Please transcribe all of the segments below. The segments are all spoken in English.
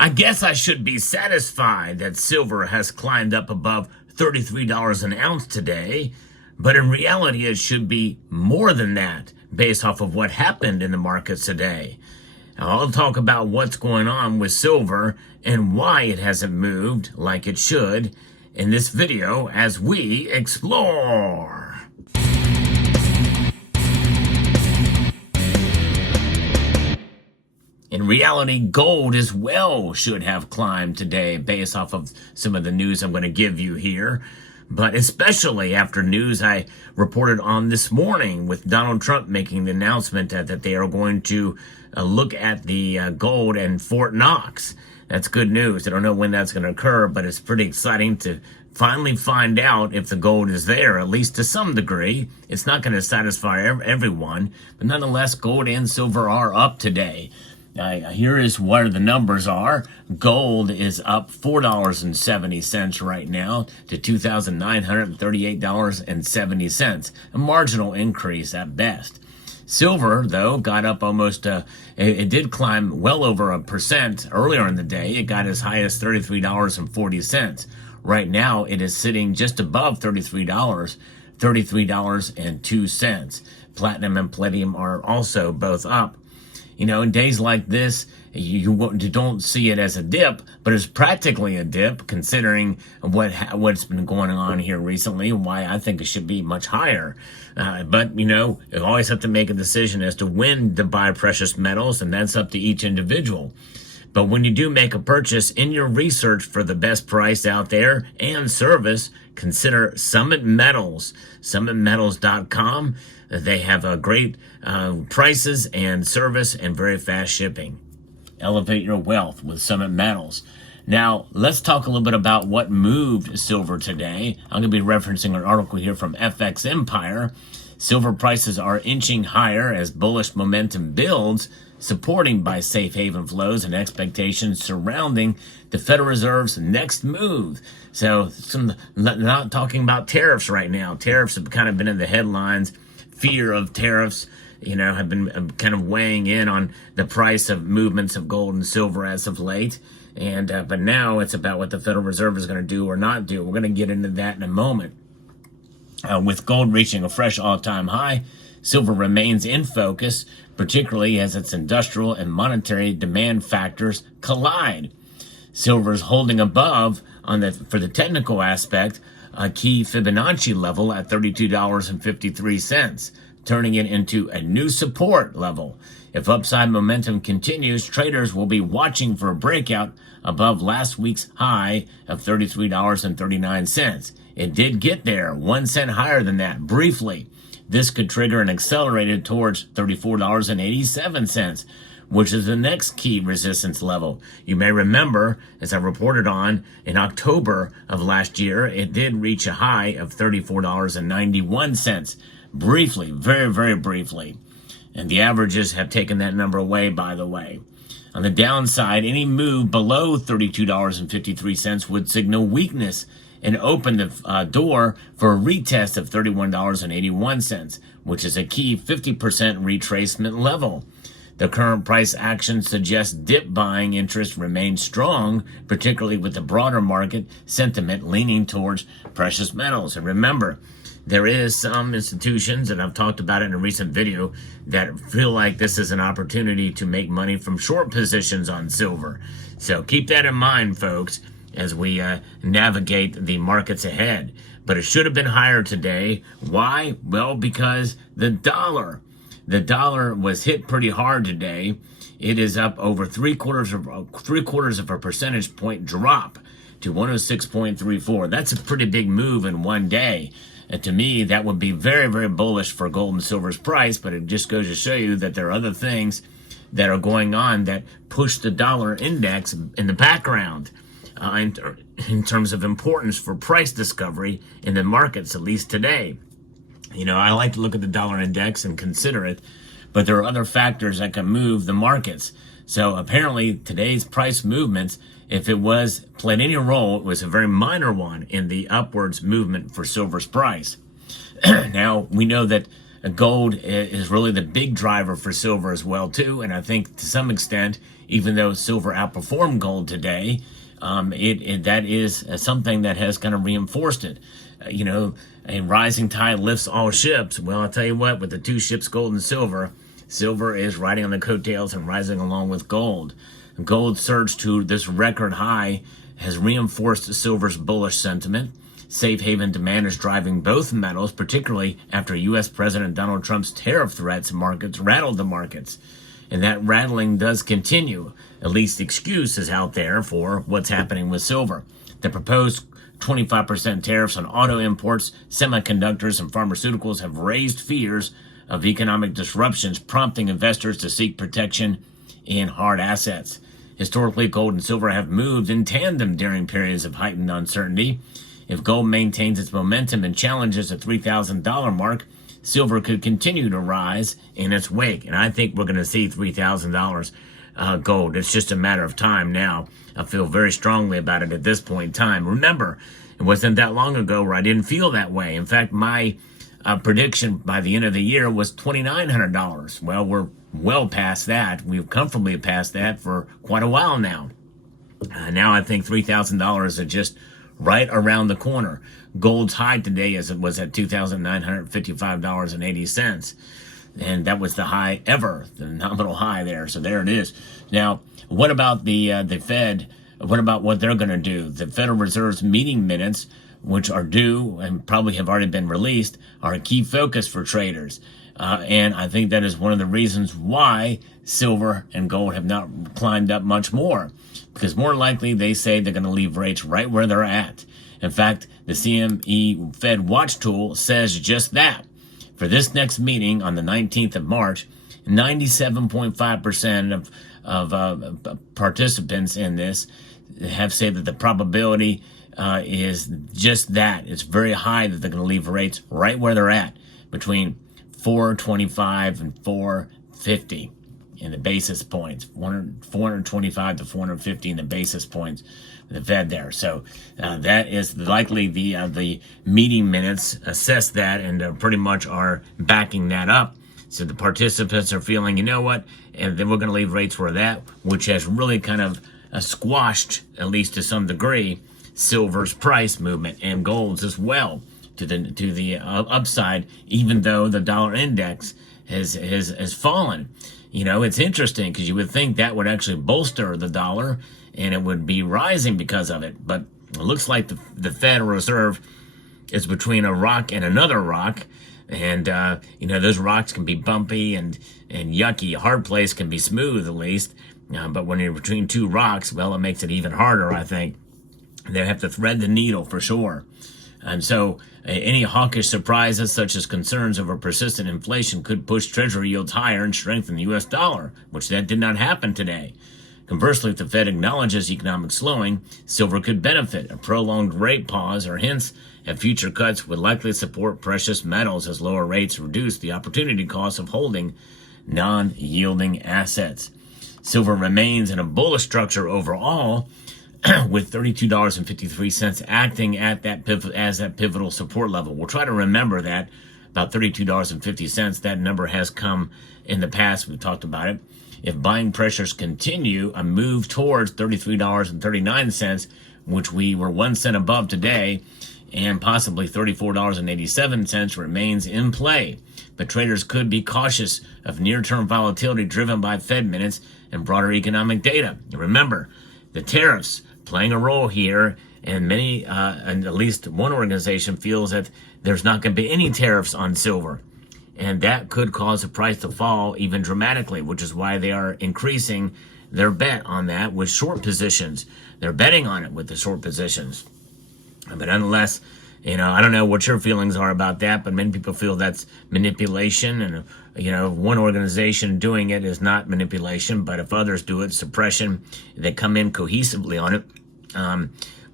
I guess I should be satisfied that silver has climbed up above $33 an ounce today, but in reality it should be more than that based off of what happened in the markets today. I'll talk about what's going on with silver and why it hasn't moved like it should in this video as we explore. In reality, gold as well should have climbed today based off of some of the news I'm going to give you here. But especially after news I reported on this morning with Donald Trump making the announcement that they are going to look at the gold in Fort Knox. That's good news. I don't know when that's going to occur, but it's pretty exciting to finally find out if the gold is there, at least to some degree. It's not going to satisfy everyone, but nonetheless, gold and silver are up today. Here is where the numbers are. Gold is up $4.70 right now to $2,938.70. A marginal increase at best. Silver, though, got up almost, it did climb well over 1% earlier in the day. It got as high as $33.40. Right now, it is sitting just above $33, $33.02. Platinum and palladium are also both up. You know, in days like this, you don't see it as a dip, but it's practically a dip considering what's been going on here recently, why I think it should be much higher. But, you know, you always have to make a decision as to when to buy precious metals, and that's up to each individual. But when you do make a purchase, in your research for the best price out there and service, consider Summit Metals, summitmetals.com. They have great prices and service and very fast shipping. Elevate your wealth with Summit Metals. Now, let's talk a little bit about what moved silver today. I'm going to be referencing an article here from FX Empire. Silver prices are inching higher as bullish momentum builds, supporting by safe haven flows and expectations surrounding the Federal Reserve's next move. So, not talking about tariffs right now. Tariffs have kind of been in the headlines. Fear of tariffs, you know, have been kind of weighing in on the price of movements of gold and silver as of late. And but now it's about what the Federal Reserve is going to do or not do. We're going to get into that in a moment. With gold reaching a fresh all-time high, silver remains in focus, particularly as its industrial and monetary demand factors collide. Silver is holding above for the technical aspect, a key Fibonacci level at $32.53, turning it into a new support level. If upside momentum continues, traders will be watching for a breakout above last week's high of $33.39. It did get there, 1 cent higher than that, briefly. This could trigger an accelerated towards $34.87, which is the next key resistance level. You may remember, as I reported on, in October of last year, it did reach a high of $34.91, briefly, very, very briefly. And the averages have taken that number away, by the way. On the downside, any move below $32.53 would signal weakness and open the door for a retest of $31.81, which is a key 50% retracement level. The current price action suggests dip buying interest remains strong, particularly with the broader market sentiment leaning towards precious metals. And remember, there is some institutions, and I've talked about it in a recent video, that feel like this is an opportunity to make money from short positions on silver. So keep that in mind, folks, as we navigate the markets ahead. But it should have been higher today. Why? Well, because the dollar was hit pretty hard today. It is up over three quarters of a percentage point drop to 106.34. That's a pretty big move in one day. And to me, that would be very, very bullish for gold and silver's price, but it just goes to show you that there are other things that are going on that push the dollar index in the background in terms of importance for price discovery in the markets, at least today. You know, I like to look at the dollar index and consider it, but there are other factors that can move the markets. So apparently today's price movements, if it played any role, it was a very minor one in the upwards movement for silver's price. Now, we know that gold is really the big driver for silver as well, too. And I think to some extent, even though silver outperformed gold today, that is something that has kind of reinforced it. A rising tide lifts all ships. Well, I'll tell you what, with the two ships, gold and silver, silver is riding on the coattails and rising along with gold. Gold surge to this record high has reinforced silver's bullish sentiment. Safe haven demand is driving both metals, particularly after U.S. President Donald Trump's tariff threats rattled the markets. And that rattling does continue. At least excuse is out there for what's happening with silver. The proposed 25% tariffs on auto imports, semiconductors, and pharmaceuticals have raised fears of economic disruptions, prompting investors to seek protection in hard assets. Historically, gold and silver have moved in tandem during periods of heightened uncertainty. If gold maintains its momentum and challenges the $3,000 mark, silver could continue to rise in its wake. And I think we're going to see $3,000 gold. It's just a matter of time now. I feel very strongly about it at this point in time. Remember, it wasn't that long ago where I didn't feel that way. In fact, my prediction by the end of the year was $2,900. Well, we're well past that. We've comfortably passed that for quite a while now. Now I think $3,000 is just right around the corner. Gold's high today was at $2,955.80. And that was the high ever, the nominal high there. So there it is. Now, what about the Fed? What about what they're going to do? The Federal Reserve's meeting minutes, which are due and probably have already been released, are a key focus for traders. And I think that is one of the reasons why silver and gold have not climbed up much more. Because more likely they say they're going to leave rates right where they're at. In fact, the CME Fed Watch tool says just that. For this next meeting on the 19th of March, 97.5% of participants in this have said that the probability is just that. It's very high that they're going to leave rates right where they're at, between 425 and 450 in the basis points, 425 to 450 in the basis points, the Fed there. So that is likely the meeting minutes assess that and pretty much are backing that up. So the participants are feeling, you know what, and then we're going to leave rates where that, which has really kind of squashed, at least to some degree, silver's price movement and gold's as well to the upside, even though the dollar index has fallen. It's interesting because you would think that would actually bolster the dollar and it would be rising because of it. But it looks like the Federal Reserve is between a rock and another rock. And, those rocks can be bumpy and yucky. A hard place can be smooth, at least. But when you're between two rocks, well, it makes it even harder, I think. They have to thread the needle for sure. And so any hawkish surprises, such as concerns over persistent inflation, could push Treasury yields higher and strengthen the U.S. dollar, which that did not happen today. Conversely, if the Fed acknowledges economic slowing, silver could benefit. A prolonged rate pause or hints at future cuts would likely support precious metals as lower rates reduce the opportunity cost of holding non-yielding assets. Silver remains in a bullish structure overall, with $32.53 acting at that pivotal support level. We'll try to remember that, about $32.50. That number has come in the past. We've talked about it. If buying pressures continue, a move towards $33.39, which we were 1 cent above today, and possibly $34.87 remains in play. But traders could be cautious of near-term volatility driven by Fed minutes and broader economic data. Remember, the tariffs playing a role here, and many, and at least one organization feels that there's not going to be any tariffs on silver. And that could cause the price to fall even dramatically, which is why they are increasing their bet on that with short positions. They're betting on it with the short positions. But nonetheless, I don't know what your feelings are about that, but many people feel that's manipulation. And, one organization doing it is not manipulation, but if others do it, suppression, they come in cohesively on it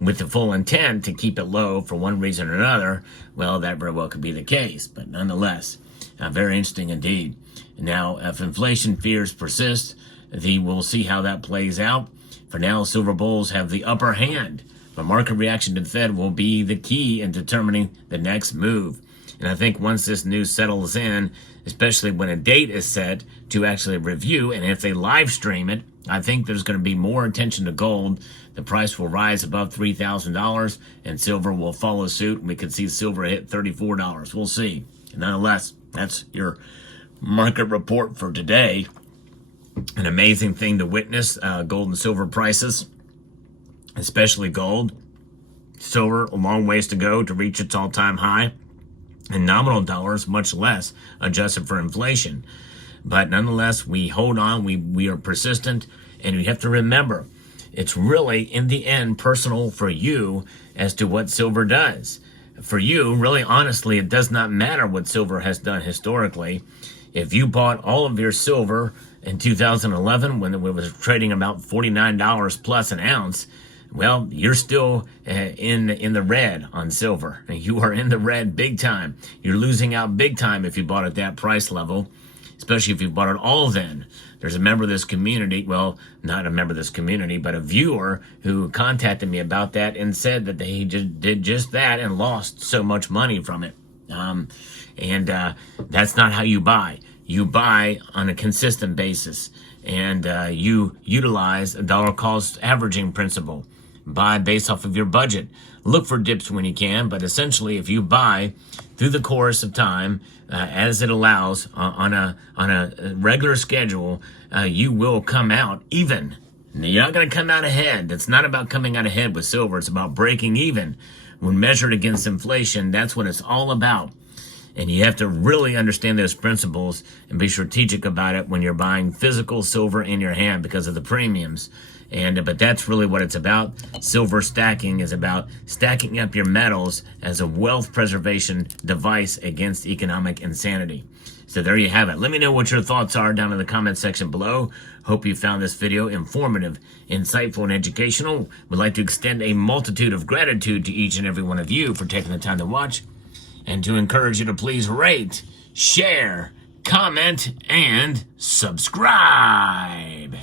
with the full intent to keep it low for one reason or another, well, that very well could be the case. But nonetheless, very interesting indeed. Now, if inflation fears persist, we'll see how that plays out. For now, silver bulls have the upper hand. But market reaction to the Fed will be the key in determining the next move. And I think once this news settles in, especially when a date is set to actually review, and if they live stream it, I think there's going to be more attention to gold. The price will rise above $3,000, and silver will follow suit. We could see silver hit $34. We'll see. Nonetheless, that's your market report for today. An amazing thing to witness, gold and silver prices, especially gold. Silver, a long ways to go to reach its all-time high. And nominal dollars, much less, adjusted for inflation. But nonetheless, we hold on, we are persistent, and we have to remember, it's really, in the end, personal for you as to what silver does. For you, really, honestly, it does not matter what silver has done historically. If you bought all of your silver in 2011, when it was trading about $49 plus an ounce, well, you're still in the red on silver. You are in the red big time. You're losing out big time if you bought at that price level, especially if you bought it all then. There's a member of this community, well, not a member of this community, but a viewer who contacted me about that and said that he did just that and lost so much money from it. That's not how you buy. You buy on a consistent basis, and you utilize a dollar cost averaging principle. Buy based off of your budget. Look for dips when you can, but essentially if you buy through the course of time, as it allows on a regular schedule, you will come out even. You're not going to come out ahead. It's not about coming out ahead with silver. It's about breaking even. When measured against inflation, that's what it's all about. And you have to really understand those principles and be strategic about it when you're buying physical silver in your hand because of the premiums. But that's really what it's about. Silver stacking is about stacking up your metals as a wealth preservation device against economic insanity. So there you have it. Let me know what your thoughts are down in the comment section below. Hope you found this video informative, insightful, and educational. We'd like to extend a multitude of gratitude to each and every one of you for taking the time to watch, and to encourage you to please rate, share, comment, and subscribe.